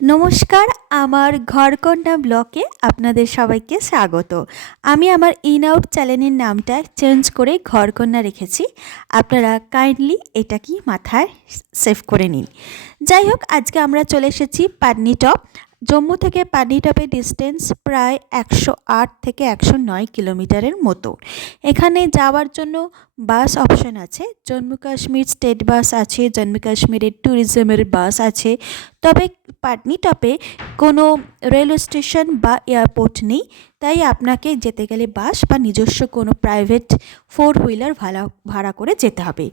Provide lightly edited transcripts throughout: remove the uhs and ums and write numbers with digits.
নমস্কার, আমার ঘরকন্যা ব্লকে আপনাদের সবাইকে স্বাগত। আমি আমার ইন আউট চ্যানেলের নামটা চেঞ্জ করে ঘরকন্যা রেখেছি। আপনারা কাইন্ডলি এটা কি মাথায় সেভ করে নিন। যাই হোক, আজকে আমরা চলে এসেছি পাটনিটপ। জম্মু থেকে পাটনিটপের ডিস্টেন্স প্রায় 108 থেকে 109 কিলোমিটারের মতো। এখানে যাওয়ার জন্য বাস অপশন আছে। জম্মু কাশ্মীর স্টেট বাস আছে, জম্মু কাশ্মীরের ট্যুরিজমের বাস আছে। তবে পাটনিটপে কোনো রেলওয়ে স্টেশন বা এয়ারপোর্ট নেই, তাই আপনাকে যেতে গেলে বাস বা নিজস্ব কোনো প্রাইভেট ফোর হুইলার ভাড়া করে যেতে হবে।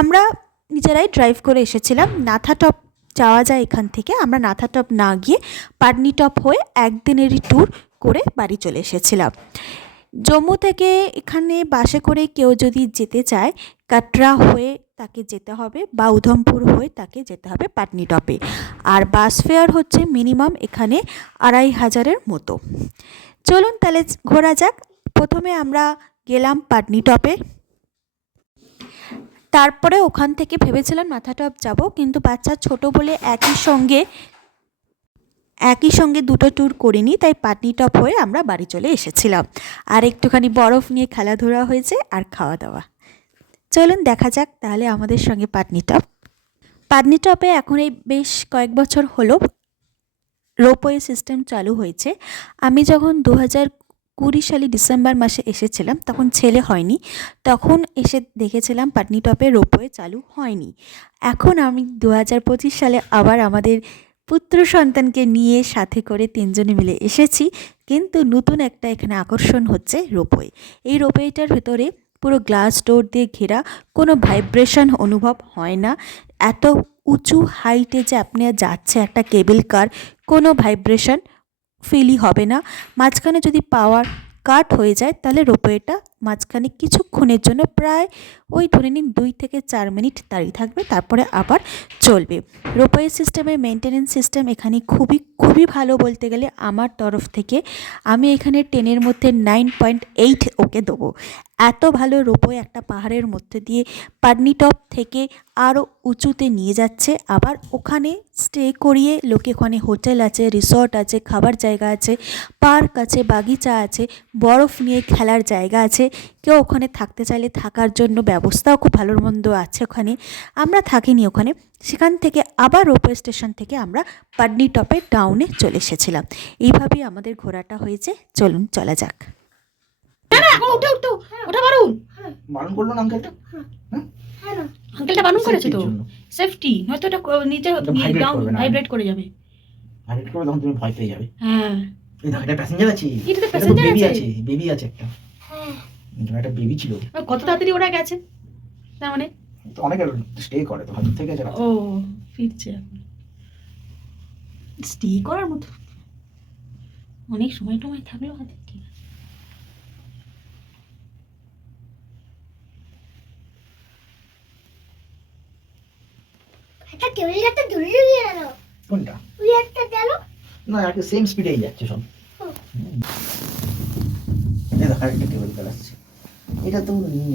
আমরা নিজেরাই ড্রাইভ করে এসেছিলাম। নাথাটপ যাওয়া যায় এখান থেকে। আমরা নাথাটপ না গিয়ে পাটনিটপ হয়ে একদিনেরই ট্যুর করে বাড়ি চলে এসেছিলাম। জম্মু থেকে এখানে বাসে করে কেউ যদি যেতে চায়, কাটরা হয়ে তাকে যেতে হবে বা উধমপুর হয়ে তাকে যেতে হবে পাটনিটপে। আর বাস ফেয়ার হচ্ছে মিনিমাম এখানে 2500-এর মতো। চলুন তাহলে ঘোরা যাক। প্রথমে আমরা গেলাম পাটনিটপে। তারপরে ওখান থেকে ভেবেছিলাম নাথাটপ যাব, কিন্তু বাচ্চা ছোট বলে একই সঙ্গে দুটো ট্যুর করিনি, তাই পাটনিটপ হয়ে আমরা বাড়ি চলে এসেছিলাম। আর একটুখানি বরফ নিয়ে খেলাধুলা হয়েছে আর খাওয়া দাওয়া। চলুন দেখা যাক তাহলে আমাদের সঙ্গে পাটনিটপে এখন এই বেশ কয়েক বছর হলো রোপওয়ে সিস্টেম চালু হয়েছে। আমি যখন 2020 সালে ডিসেম্বর মাসে এসেছিলাম, তখন ছেলে হয়নি, তখন এসে দেখেছিলাম পাটনিটপে রোপওয়ে চালু হয়নি। এখন আমি 2025 সালে আবার আমাদের পুত্র সন্তানকে নিয়ে সাথে করে 3 জনে মিলে এসেছি। কিন্তু নতুন একটা এখানে আকর্ষণ হচ্ছে রোপওয়ে। এই রোপওয়েটার ভেতরে পুরো গ্লাস ডোর দিয়ে ঘেরা, কোনো ভাইব্রেশন অনুভব হয় না। এত উঁচু হাইটে যে আপনি যাচ্ছে একটা কেবল কার, কোনো ভাইব্রেশন ফিলই হবে না। মাঝখানে যদি পাওয়ার কাট হয়ে যায় তাহলে রোপওয়েটা মাঝখানে কিছুক্ষণের জন্য প্রায় ওই ধরে নিন 2 থেকে 4 মিনিট দাঁড়িয়ে থাকবে, তারপরে আবার চলবে। রোপওয়ে সিস্টেমের মেনটেনেন্স সিস্টেম এখানে খুবই ভালো বলতে গেলে আমার তরফ থেকে। আমি এখানে 10-এর মধ্যে 9.8 ওকে দেবো। এত ভালো রোপওয়ে একটা পাহাড়ের মধ্যে দিয়ে পাটনিটপ থেকে আরও উঁচুতে নিয়ে যাচ্ছে। আবার ওখানে স্টে করিয়ে লোকে, ওখানে হোটেল আছে, রিসর্ট আছে, খাবার জায়গা আছে, পার্ক আছে, বাগিচা আছে, বরফ নিয়ে খেলার জায়গা আছে। কেউ ওখানে থাকতে চাইলে থাকার জন্য ব্যবস্থাও খুব ভালো মন্দ আছে ওখানে। আমরা থাকিনি ওখানে। সেখান থেকে আবার রোপওয়ে স্টেশন থেকে আমরা পাটনিটপে ডাউনে চলে এসেছিলাম। এইভাবেই আমাদের ঘোরাটা হয়েছে। চলুন চলা যাক। না না, এখন উঠে উঠো, ওটা বারণ বারণ করলো না আঙ্কেলটা? আঙ্কেলটা বারণ করেছে তো, Safety-র জন্য। সেফটি, নয়তো এটা নিচে এটা vibrate ডাউন করবে না। ভাইব্রেট করে যাবে। ভাইব্রেট করবে তখন তুমি ভয় পেয়ে যাবে। হ্যাঁ, এই দেখো, এটা প্যাসেঞ্জার আছে। এটা তো এটা তো passenger বেবি আছে। আছে, বেবি আছে একটা। একটা বেবি ছিল। আর কত তাড়াতাড়ি ওরা গেছে, তার মানে তো অনেকে স্টে করে, তো হয়তো থেকে যারা। ও ফিরছে এখন। স্টে করার মতো অনেক সময় টময় থাকলো হাতে, ঠিক আছে। একটা টেবিল একটা দূরে গিয়ে গেল। কোনটা? ওই একটা গেল। না, একটা সেম স্পিডেই যাচ্ছে সব। এই দেখো, একটা কেবল কার আসছে। এটা তো নেই।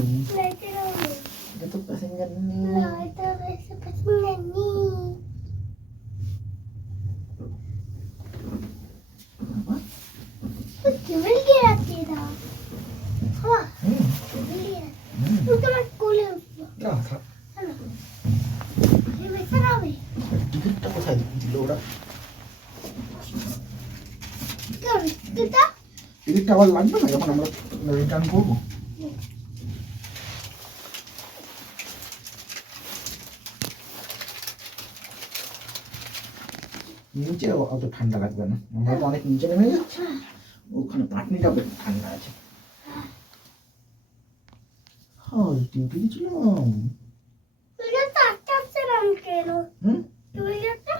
এটা তো প্যাসেঞ্জার নেই। না, এটা বেশি পছন্দ নেই। ওই টেবিল গিয়ে রাখতে দাও। হ্যাঁ, টেবিল গিয়ে রাখতে। ও তোমার কোলে উঠলো। না, থাক। হ্যালো। এই বেচারা হবে। টিকিটটা কোথায় দিল ওরা? কি হবে? টিকিটটা? টিকিটটা আবার লাগবে না যখন আমরা রিটার্ন করবো? নিচে অত ঠান্ডা লাগবে না, আমরা তো অনেক নিচে নেমে যাচ্ছি। ওখানে পাটনিটা বেশ ঠান্ডা আছে। হ্যাঁ, ডিউটি দিয়েছিলাম। টিকিটটা আস্তে আস্তে নাম কেন? হুম, টিকিটটা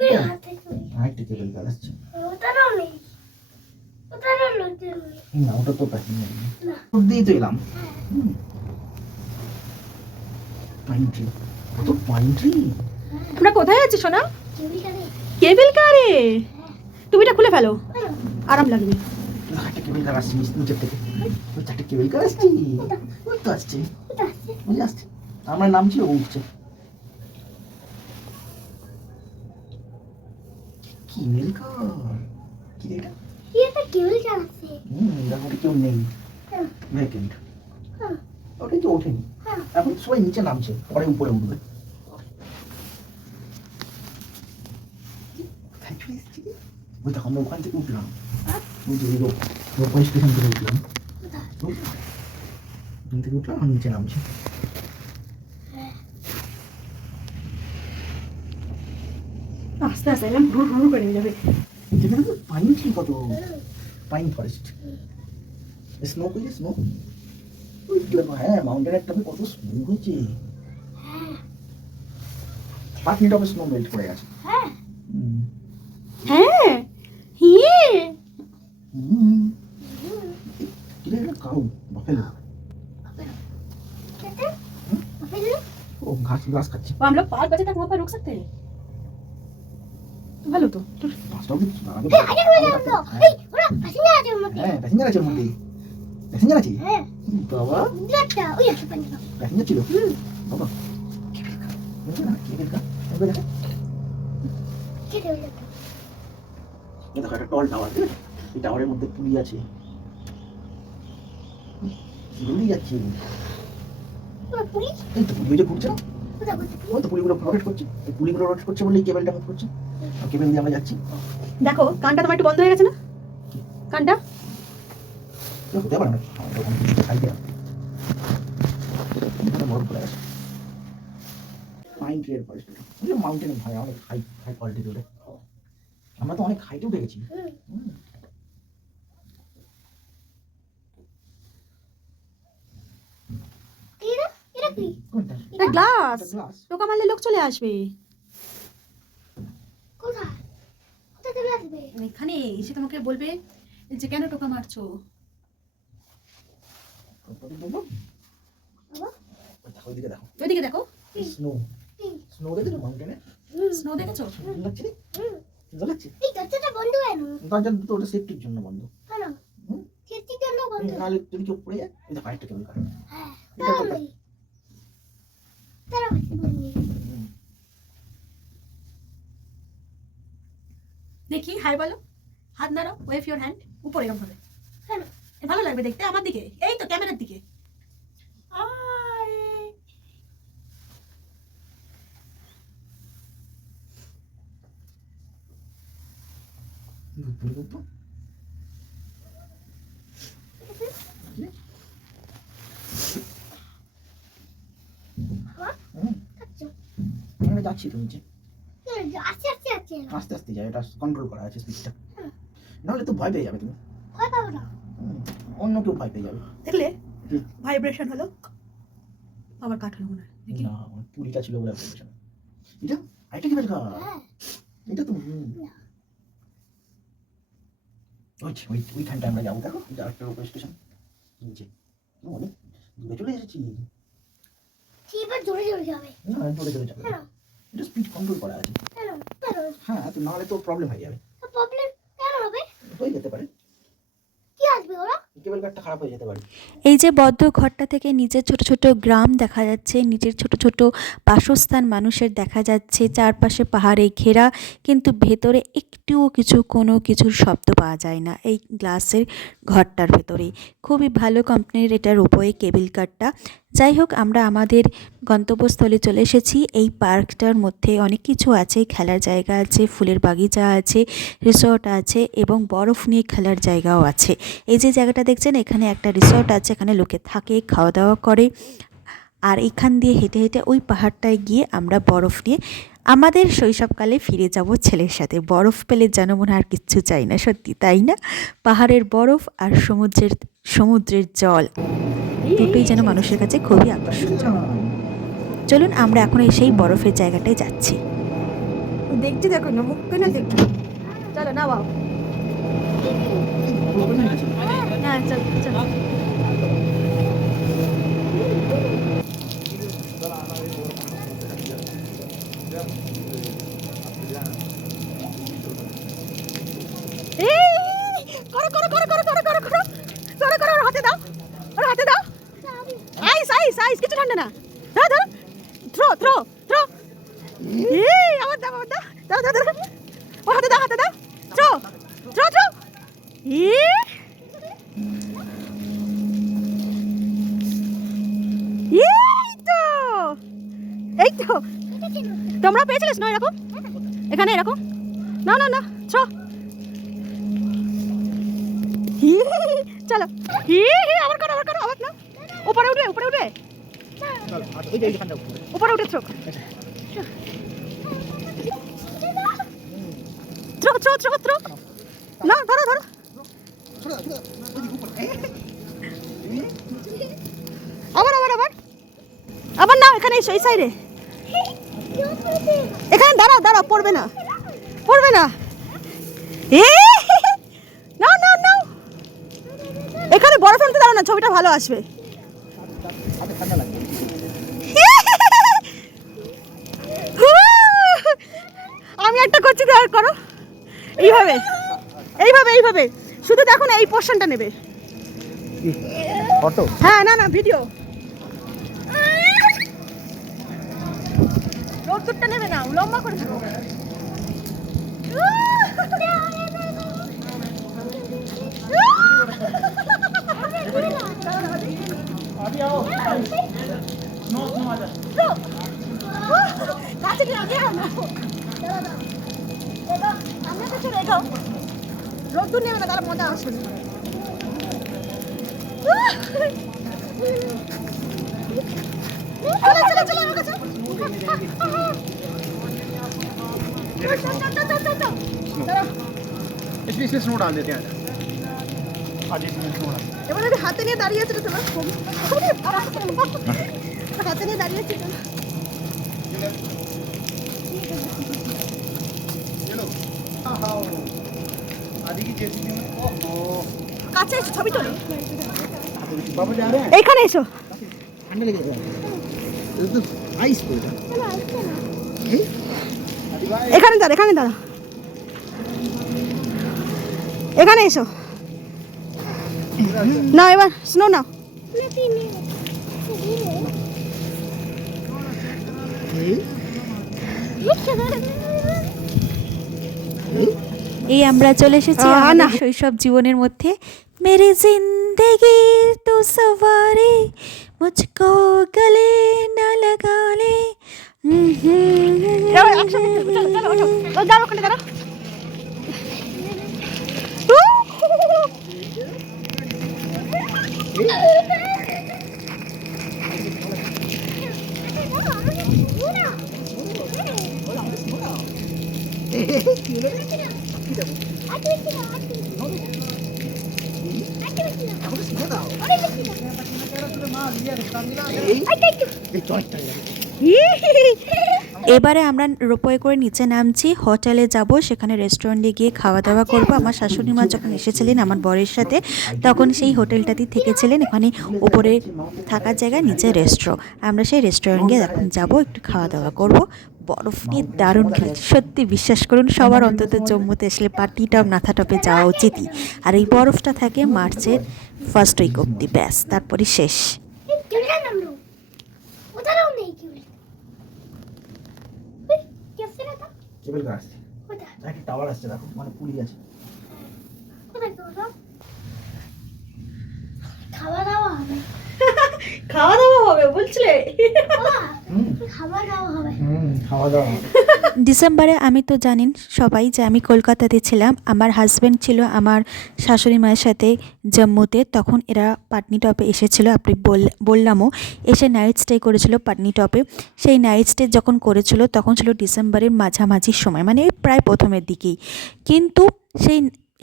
ওই হাতে তুই। আরেকটা কেবল কার আসছে। ওটারও নেই। ওটারও লজ্জা নেই। না, ওটা তো প্যাসেঞ্জার না। ওর দিয়ে তো এলাম। পাইন ট্রি, কত পাইন ট্রি। আমরা কোথায় আছি সোনা? টেবিলটা নেই। কেবিল কারে, টুপিটা খুলে ফেলো, হ্যালো। আরাম লাগবে। একটা কেবল কার আসছে নিচের থেকে। ওই চারটে কেবল কার আসছে। ওই তো আসছে, ওটা আছে। ওই যে আসছে। আমরা নামছি, ও উঠছে। কেবল কার কি রে এটা? এটা কেবল কার আছে। দেখো ওটা কেউ নেই, হ্যাঁ, ভ্যাকেন্ট। হ্যাঁ, ওটাই তো ওঠেনি, হ্যাঁ। এখন সবাই নিচে নামছে, পরে উপরে উঠবে। কোথায় চলে এসেছি রে? ওই দেখো আমরা ওখান থেকে উঠলাম, ওই যে রোপওয়ে স্টেশন থেকে উঠলাম, কোথায়? ওই যে, ওখান থেকে উঠলাম আর নিচে নামছি। আস্তে আস্তে এরকম হুড় হুড় করে নিয়ে যাবে। যেখানে তো পাইন ট্রি কত, পাইন ফরেস্ট। স্নো কই স্নো, হ্যাঁ মাউন্টেনের টপে কত স্নো হয়েছে, হ্যাঁ, 5 মিনিট হবে স্নো মেল্ট করে গেছে। হ্যাঁ, হ্যাঁ হিয়ে কিরে এটা কাউ বাফেলো, कैसे? फिर ও ঘাস ঘাস খাচ্ছে। हम लोग 5 बजे तक वहाँ पर रुक सकते हैं? ভালো তো। পাঁচটাও কি আগে আগে হয়ে গেল তো। এই ওরা প্যাসেঞ্জার আছে ওর মধ্যে। হ্যাঁ প্যাসেঞ্জার আছে ওর মধ্যে, প্যাসেঞ্জার আছে হ্যাঁ, বাবা, বুঝলাটা ওই আছে পানি। প্যাসেঞ্জার ছিল বাবা, কেবেল কার কেবেল কার দেখা, কেটে হয়ে যাবে। এই দেখো একটা টল টাওয়ার, এই টাওয়ারের মধ্যে পুলি আছে, পুলি যাচ্ছে, ওরা পুলিশ এই তো পুলি ওই যে ঘুরছে না, কোথায় কোথায়? ওই তো পুলিগুলো রোটেট করছে, এই পুলিগুলো রোটেট করছে বলেই কেবেলটা মুভ করছে, আর কেবেল দিয়ে আমরা যাচ্ছি। দেখো কানটা তোমার একটু বন্ধ হয়ে গেছে না, কানটা। তো হতে পারে না, আমাদের ওখানে কিছু খাই দেওয়া বরফ পড়ে গেছে। পাইন ট্রি এর ফরেস্ট, ওই যে মাউন্টেনে ভাই অনেক হাই হাই কোয়ালিটির ওটা, আমরা তো অনেক হাইটে উঠে গেছি। এরা এরা কি? কোনটা? এটা গ্লাস, এটা গ্লাস। টোকা মারলে লোক চলে আসবে। কোথায়? কোথায় চলে আসবে? এখানে এসে তোমাকে বলবে যে কেন টোকা মারছো। কোনটা বলবো? বাবা ওই দেখো, ওইদিকে দেখো, ওইদিকে দেখো, স্নো, স্নো দেখেছো মাউন্টেনে? স্নো দেখেছো? সুন্দর লাগছে রে, সুন্দর লাগছে। এই দরজাটা বন্ধ কেন? দরজা তো ওটা সেফটির জন্য বন্ধ, কেন? হুম? সেটির জন্য বন্ধ। নাহলে যদি কেউ পড়ে যায়, এই দেখো আরেকটা কেবল কার। হ্যাঁ, এটা কোনটা? তাহলে তারা বন্ধ। দেখি হাই বলো, হাত নাড়াও, ওয়েভ ইওর হ্যান্ড উপরে এরকম ভাবে। কেন? ভালো লাগবে দেখতে আমার দিকে, এই তো ক্যামেরার দিকে। আয়। ঘুরতে ঘুরতে আচ্ছা, আমরা যাচ্ছি তো নিচে, আস্তে আস্তে আছে। আস্তে আস্তে যাই, এটা কন্ট্রোল করা আছে স্পিডটা, নাহলে তো ভয় পেয়ে যাবে তুমি, ভয় পাবো না। অন্য কেউ ভয় পেয়ে যাবে। দেখলে কি? ভাইব্রেশন হলো, আবার কাট হলো মনে হয়। দেখি না পুলিটা ছিল বলে বলেছে না, এটা আরেকটা কেবল কার, হ্যাঁ, এটা তো ওই ওইখানটা আমরা যাবো, দেখো এই যে আরেকটা রোপওয়ে স্টেশন নিচে, অনেক দূরে চলে এসেছি। এবার জোরে জোরে যাবে। না জোরে জোরে যাবে, কেন? এটা স্পিড কন্ট্রোল করা আছে। কেন? কেন? হ্যাঁ তো নাহলে তো প্রবলেম হয়ে যাবে, প্রবলেম কেন হবে? হয়ে যেতে পারে, কি আসবে ওরা? কেবল কারটা খারাপ হয়ে যেতে পারে। এই যে বদ্ধ ঘরটা থেকে নিচের ছোট ছোট গ্রাম দেখা যাচ্ছে, নিচের ছোট ছোট বাসস্থান মানুষের দেখা যাচ্ছে, চারপাশে পাহাড়ে ঘেরা, কিন্তু ভেতরে একটুও কোনো কিছুর শব্দ পাওয়া যায় না এই গ্লাসের ঘরটার ভেতরে। খুবই ভালো কোম্পানির এটা রোপওয়ে কেবল কারটা। যাই হোক, আমরা আমাদের গন্তব্যস্থলে চলে এসেছি। এই পার্কটার মধ্যে অনেক কিছু আছে, খেলার জায়গা আছে, ফুলের বাগিচা আছে, রিসর্ট আছে এবং বরফ নিয়ে খেলার জায়গাও আছে। এই যে জায়গাটা দেখছেন, এখানে একটা রিসর্ট আছে, এখানে লোকে থাকে, খাওয়া দাওয়া করে। আর এখান দিয়ে হেঁটে হেঁটে ওই পাহাড়টায় গিয়ে আমরা বরফ নিয়ে আমাদের শৈশবকালে ফিরে যাব ছেলের সাথে। বরফ পেলে যেন মনে আর কিচ্ছু চাই না, সত্যি তাই না? পাহাড়ের বরফ আর সমুদ্রের জল দুটোই যেন মানুষের কাছে খুবই আকর্ষণীয়। চলুন আমরা এখন সেই বরফের জায়গাটায় যাচ্ছি। দেখছি, দেখো না মুখ না দেখছি। চলো না বাবা, হ্যাঁ চলো চলো। করো করো করো করো করো করো করো করো করো, ওর হাতে দাও, ওর হাতে দাও। আইস আইস আইস, কিছু ঠান্ডা না। ধরো ধরো, থ্রো থ্রো থ্রো। এই আমার দাও, আমার দাও, দাও দাও দাও, ওর হাতে দাও, হাতে দাও। এই তো তোমরা পেয়েছিলে স্নো এরকম এখানে এরকম না না না ছ চলো আবার করো আবার না উপরে উঠবে উপরে উঠে চোখ থ্রো না ধরো আবার না এখানে এসো এই সাইডে এখানে দাঁড়াও পড়বে না না এখানে বড় ফোনতে দাঁড়াও না ছবিটা ভালো আসবে আমি একটা করছি দেখ করো এইভাবে শুধু দেখো না এই পোর্শনটা নেবে ফটো হ্যাঁ না ভিডিও রোদটা নেবে না লম্বা করে দেবো রোদ্দুর নেবে না তারা মজা আসবে চলো আমার কাছে इसमें स्नो डाल देते हैं आज इसमें स्नो डाल এবার আমি হাতে নিয়ে দাঁড়িয়ে আছি তোমার হাতে নিয়ে দাঁড়িয়ে আছি चलो हां आदि की जैसी में ओहो কাছে এসে ছবি তোলো बाबू जा रहे हैं এইখানে এসো ठंडा लगे जा ये तो आइस को এখানে দাঁড়া এখানে এসো না এবার স্নো না এই আমরা চলে এসেছি না। আমাদের শৈশব জীবনের মধ্যে মেরে জিন্দেগি তো সওয়ারে মুঝকো গলে না লাগালে এবার একসাথে চলো ওঠো দাঁড়াও ওখানে দাঁড়াও এবারে আমরা রোপওয়ে করে নিচে নামছি, হোটেলে যাব, সেখানে রেস্টুরেন্টে গিয়ে খাওয়া দাওয়া করব। আমার শাশুড়ি মা যখন এসেছিলেন আমার বরের সাথে তখন সেই হোটেলটাতেই থেকেছিলেন, এখানে উপরে থাকার জায়গায় নিচে রেস্টুরেন্ট। আমরা সেই রেস্টুরেন্টে এখন যাব, একটু খাওয়া দাওয়া করব। বরফ নিয়ে দারুণ খেলেছি, সত্যি বিশ্বাস করুন সবার অন্তত জম্মুতে আসলে পাটিটপ নাথাটপে যাওয়া উচিতই। আর এই বরফটা থাকে মার্চের ফার্স্ট উইক অব্দি, ব্যাস তারপরে শেষ। কেবল গাছ নাকি টাওয়ার আসছে, দেখো মানে পুলি আছে। খাওয়া দাওয়া হবে বলছিলে খাওয়া দাওয়া হবে খাওয়া দাওয়া ডিসেম্বরে আমি তো জানেন সবাই যে আমি কলকাতাতে ছিলাম, আমার হাজব্যান্ড ছিল আমার শাশুড়ি মায়ের সাথে জম্মুতে। তখন এরা পাটনিটপে এসেছিলো, আপনি বললামও, এসে নাইট স্টে করেছিল পাটনিটপে। সেই নাইট স্টে যখন করেছিল তখন ছিল ডিসেম্বরের মাঝামাঝি সময়, মানে প্রায় প্রথমের দিকেই। কিন্তু সেই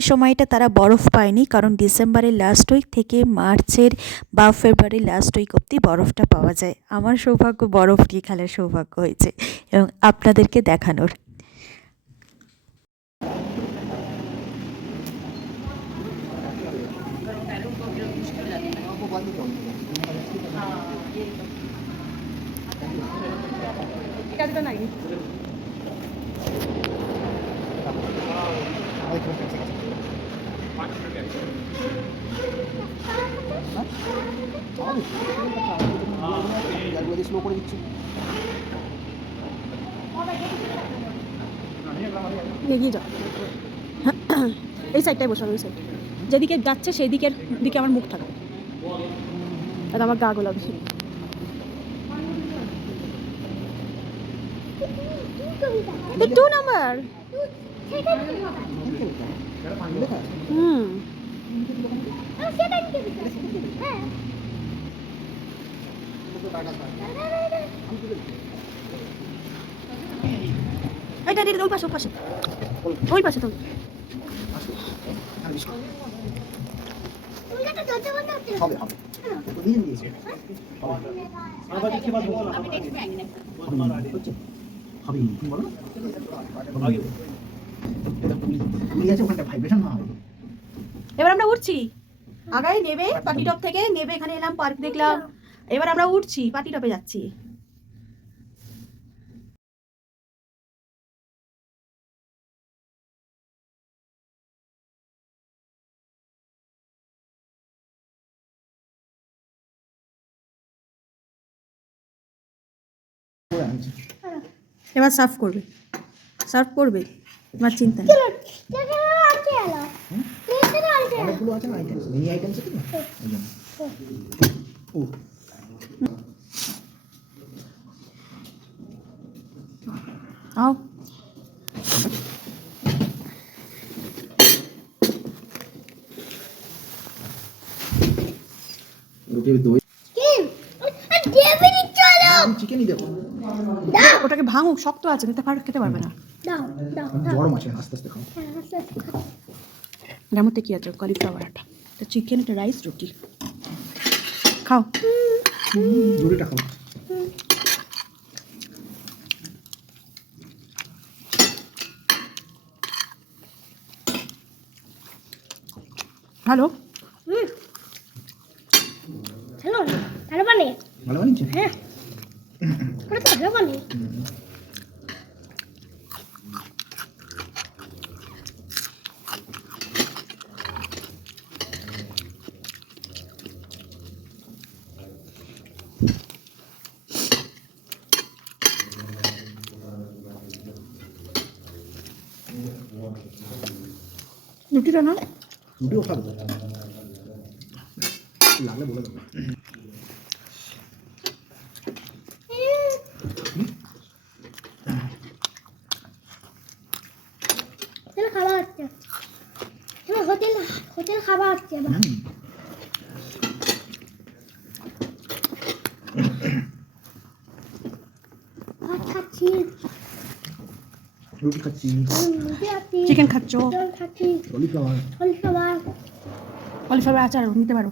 সময়টা তারা বরফ পায়নি, কারণ ডিসেম্বরের লাস্ট উইক থেকে মার্চের বা ফেব্রুয়ারির লাস্ট উইক অবধি বরফটা পাওয়া যায়। আমার সৌভাগ্য বরফ নিয়ে খেলার সৌভাগ্য হয়েছে এবং আপনাদেরকে দেখানোর। স্লো করে দিচ্ছি। এগিয়ে যাও এই সাইডটায় বসো, ওই সাইড যেদিকে যাচ্ছে সেই দিকে আমার মুখ থাকবে, তাহলে আমার গা গোলাবে। এটা 2 নাম্বার। হুম, এটা এটা ওই পাশে ওই পাশে তো। হবে হবে তো দিয়ে দিয়েছে হবে তুমি বলো পুলি আছে ওখানটা ভাইব্রেশন না হবে। এবার আমরা উঠছি, আগায় নেবে পার্টি টপ থেকে নেবে, এখানে এলাম, পার্ক দেখলাম, এবার আমরা উঠছি, পার্টি টপে যাচ্ছি। এবার সার্ভ করবে তোমার চিন্তা নেই। অনেকগুলো আছে না আইটেমস, মিনি আইটেমস আছে না এই জন্য। ও আও রুটি দই চিকেনই দেখো, ওটাকে ভাঙুক, শক্ত আছে, খেতে পারবে না। গরম আছে, আস্তে আস্তে খাও। এর মধ্যে কি আছে? কলিফ্লাওয়ার আটা, এটা চিকেন, এটা রাইস, রুটি। খাও। রুটিটা খাও। ভালো। ভালো বানে, ভালো বানিয়েছে? হ্যাঁ ওটা তো ভালো বানে। রুটিটা না, রুটিও খাবো, লাগলে বলে দেবো। খাওয়া হচ্ছে, হোটেল খাওয়া হচ্ছে। ভাত খাচ্ছি, রুটি খাচ্ছি, চিকেন খাচ্ছ, খাচ্ছি, কলিফ্লাওয়ার। কলিফ্লাওয়ার আচার নিতে পারো।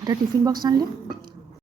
একটা টিফিন বক্স আনলে